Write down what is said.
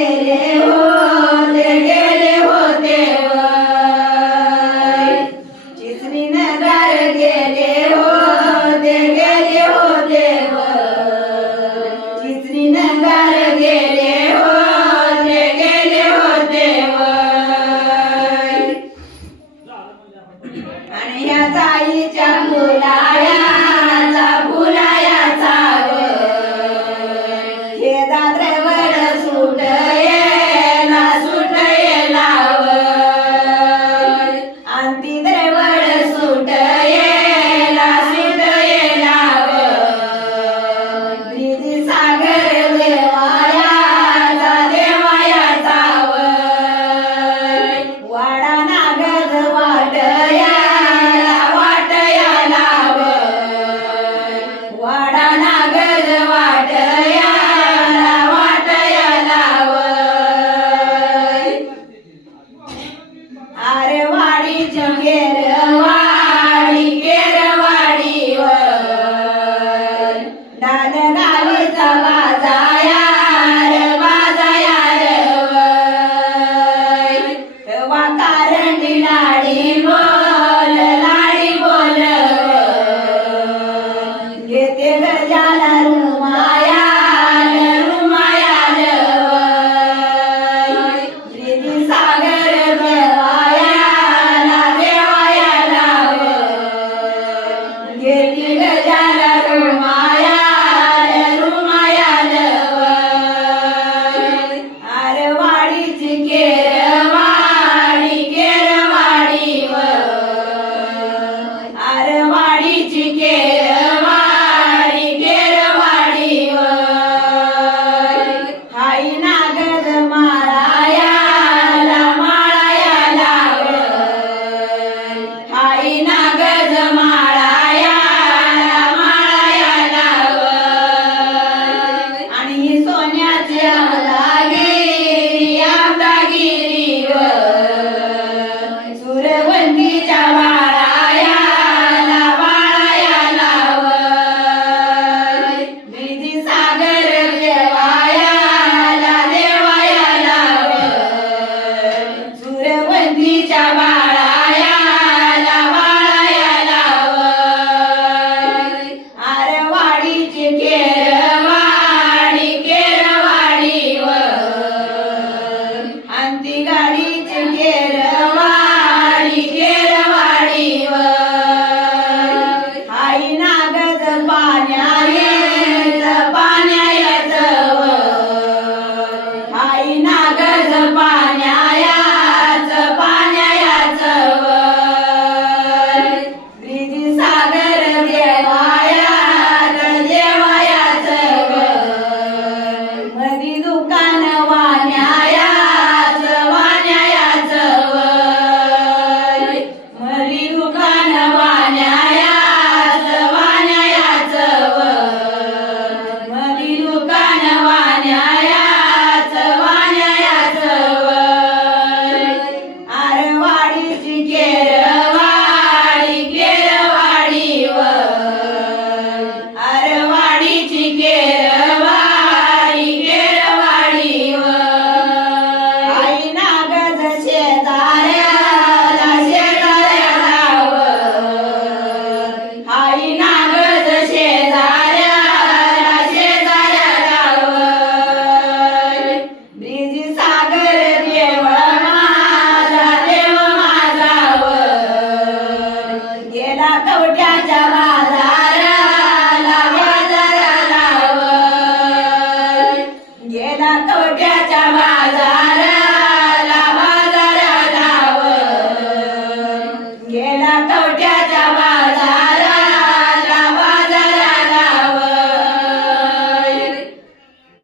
मेरे वाडी जगेर ಕಾಂತಿಗಳ